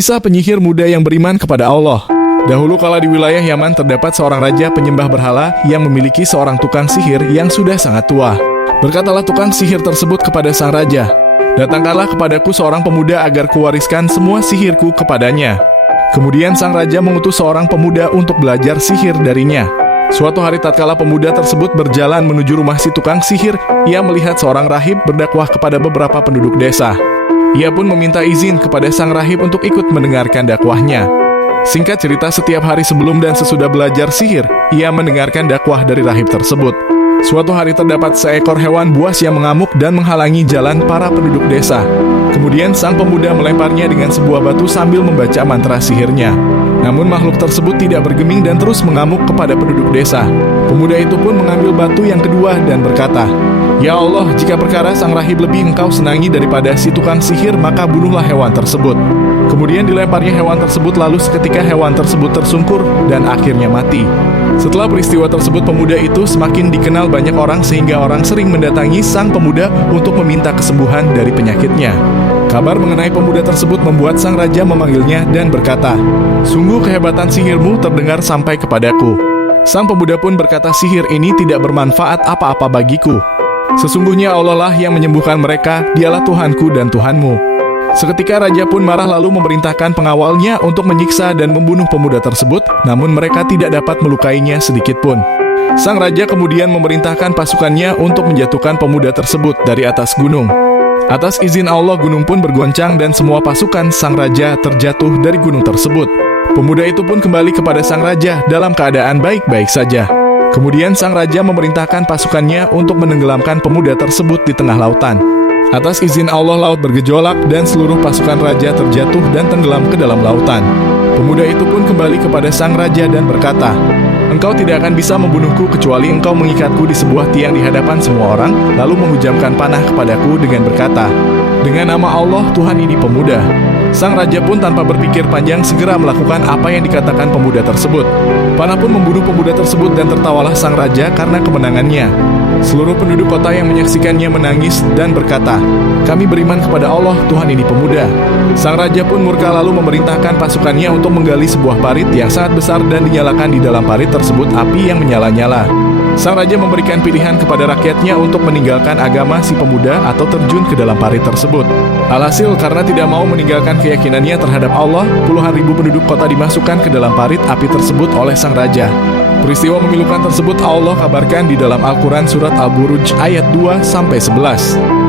Kisah penyihir muda yang beriman kepada Allah. Dahulu kala di wilayah Yaman terdapat seorang raja penyembah berhala yang memiliki seorang tukang sihir yang sudah sangat tua. Berkatalah tukang sihir tersebut kepada sang raja, "Datangkanlah kepadaku seorang pemuda agar kuwariskan semua sihirku kepadanya." Kemudian sang raja mengutus seorang pemuda untuk belajar sihir darinya. Suatu hari tatkala pemuda tersebut berjalan menuju rumah si tukang sihir, ia melihat seorang rahib berdakwah kepada beberapa penduduk desa. Ia pun meminta izin kepada sang rahib untuk ikut mendengarkan dakwahnya. Singkat cerita, setiap hari sebelum dan sesudah belajar sihir, ia mendengarkan dakwah dari rahib tersebut. Suatu hari terdapat seekor hewan buas yang mengamuk dan menghalangi jalan para penduduk desa. Kemudian sang pemuda melemparnya dengan sebuah batu sambil membaca mantra sihirnya. Namun makhluk tersebut tidak bergeming dan terus mengamuk kepada penduduk desa. Pemuda itu pun mengambil batu yang kedua dan berkata, "Ya Allah, jika perkara sang rahib lebih engkau senangi daripada si tukang sihir, maka bunuhlah hewan tersebut." Kemudian dilemparnya hewan tersebut, lalu seketika hewan tersebut tersungkur dan akhirnya mati. Setelah peristiwa tersebut, pemuda itu semakin dikenal banyak orang sehingga orang sering mendatangi sang pemuda untuk meminta kesembuhan dari penyakitnya. Kabar mengenai pemuda tersebut membuat sang raja memanggilnya dan berkata, "Sungguh kehebatan sihirmu terdengar sampai kepadaku." Sang pemuda pun berkata, "Sihir ini tidak bermanfaat apa-apa bagiku. Sesungguhnya Allah lah yang menyembuhkan mereka, dialah Tuhanku dan Tuhanmu." Seketika raja pun marah lalu memerintahkan pengawalnya untuk menyiksa dan membunuh pemuda tersebut, namun mereka tidak dapat melukainya sedikit pun. Sang raja kemudian memerintahkan pasukannya untuk menjatuhkan pemuda tersebut dari atas gunung. Atas izin Allah, gunung pun bergoncang dan semua pasukan sang raja terjatuh dari gunung tersebut. Pemuda itu pun kembali kepada sang raja dalam keadaan baik-baik saja. Kemudian sang raja memerintahkan pasukannya untuk menenggelamkan pemuda tersebut di tengah lautan. Atas izin Allah, laut bergejolak dan seluruh pasukan raja terjatuh dan tenggelam ke dalam lautan. Pemuda itu pun kembali kepada sang raja dan berkata, "Engkau tidak akan bisa membunuhku kecuali engkau mengikatku di sebuah tiang di hadapan semua orang, lalu menghujamkan panah kepadaku dengan berkata, 'Dengan nama Allah, Tuhan ini pemuda.'" Sang raja pun tanpa berpikir panjang segera melakukan apa yang dikatakan pemuda tersebut. Panah pun membunuh pemuda tersebut dan tertawalah sang raja karena kemenangannya. Seluruh penduduk kota yang menyaksikannya menangis dan berkata, "Kami beriman kepada Allah, Tuhan ini pemuda." Sang raja pun murka lalu memerintahkan pasukannya untuk menggali sebuah parit yang sangat besar dan dinyalakan di dalam parit tersebut api yang menyala-nyala. Sang raja memberikan pilihan kepada rakyatnya untuk meninggalkan agama si pemuda atau terjun ke dalam parit tersebut. Alhasil, karena tidak mau meninggalkan keyakinannya terhadap Allah, puluhan ribu penduduk kota dimasukkan ke dalam parit api tersebut oleh sang raja. Peristiwa memilukan tersebut Allah kabarkan di dalam Al-Quran surat Al-Buruj ayat 2-11.